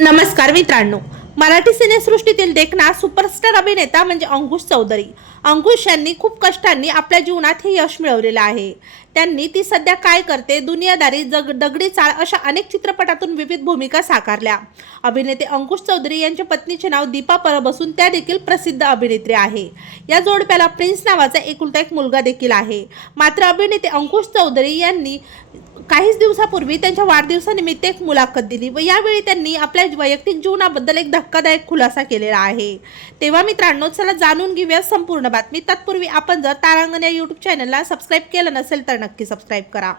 नमस्कार मित्रांनो. मराठी सिनेसृष्टीतील देखना सुपरस्टार अभिनेता म्हणजे अंकुश चौधरी. अंकुश यांनी खूप कष्टांनी आपल्या जीवनात हे यश मिळवलेलं आहे. त्यांनी ती सध्या काय करते दुनियादारी जग दगडी चाळ अशा अनेक चित्रपटातून विविध भूमिका साकारल्या. अभिनेते अंकुश चौधरी यांच्या पत्नीचे नाव दीपा परब असून त्या देखील प्रसिद्ध अभिनेत्री आहे. या जोडप्याला प्रिन्स नावाचा एकुलता एक मुलगा देखील आहे. मात्र अभिनेते अंकुश चौधरी यांनी काहीच दिवसापूर्वी त्यांच्या वाढदिवसानिमित्त एक मुलाखत दिली व यावेळी त्यांनी आपल्या वैयक्तिक जीवनाबद्दल एक धक्कादायक खुलासा केलेला आहे. तेव्हा मित्रांनो चला जाणून घेऊया संपूर्ण बातमी. तत्पूर्वी आपण जर तारांगण या यूट्यूब चॅनलला सबस्क्राईब केलं नसेल तर नक्की सबस्क्राईब करा.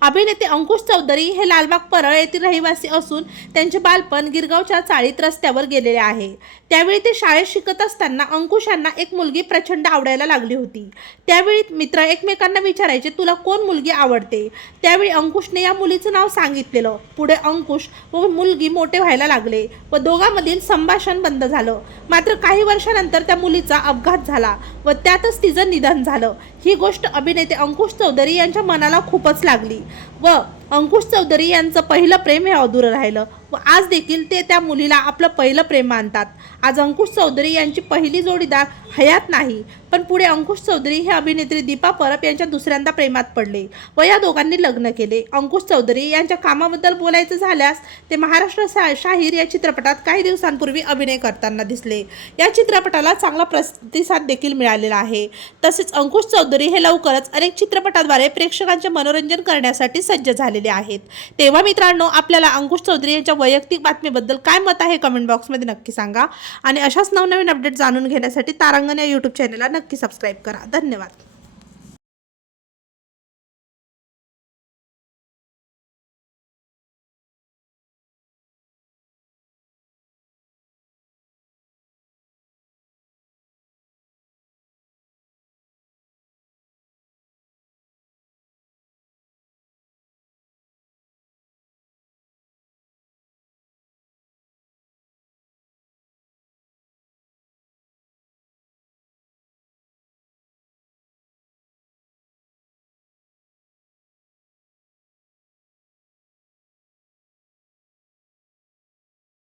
अभिनेते अंकुश चौधरी हे लालबाग परळ येथील रहिवासी असून त्यांचे बालपण गिरगावच्या चाळीत रस्त्यावर गेलेले आहे. त्यावेळी ते शाळेत शिकत असताना अंकुश यांना एक मुलगी प्रचंड आवडायला लागली होती. त्यावेळी मित्र एकमेकांना विचारायचे तुला कोण मुलगी आवडते? त्यावेळी अंकुशने या मुलीचं नाव सांगितलेलं. पुढे अंकुश व मुलगी मोठे व्हायला लागले व दोघांमधील संभाषण बंद झालं. मात्र काही वर्षानंतर त्या मुलीचा अपघात झाला व त्यातच तिचं निधन झालं. ही गोष्ट अभिनेते अंकुश चौधरी यांच्या मनाला खूपच लागली व अंकुश चौधरी यांचं पहिलं प्रेम हे अधुरं राहिलं. आज देखील ते त्या मुलीला आपलं पहिलं प्रेम मानतात. आज अंकुश चौधरी यांची पहिली जोडीदार हयात नाही पण पुढे अंकुश चौधरी हे अभिनेत्री दीपा परब यांच्या दुसऱ्यांदा प्रेमात पडले व या दोघांनी लग्न केले. अंकुश चौधरी यांच्या कामाबद्दल बोलायचं झाल्यास ते महाराष्ट्र सा- शाहीर या चित्रपटात काही दिवसांपूर्वी अभिनय करताना दिसले. या चित्रपटाला चांगला प्रतिसाद देखील मिळालेला आहे. तसेच अंकुश चौधरी हे लवकरच अनेक चित्रपटाद्वारे प्रेक्षकांचे मनोरंजन करण्यासाठी सज्ज झालेले आहेत. तेव्हा मित्रांनो आपल्याला अंकुश चौधरी यांच्या वैयक्तिक बातमीबद्दल काय मत आहे कमेंट बॉक्समध्ये नक्की सांगा. आणि अशाच नवनवीन अपडेट जाणून घेण्यासाठी तारांगण या यूट्यूब चॅनलला नक्की सबस्क्राईब करा. धन्यवाद.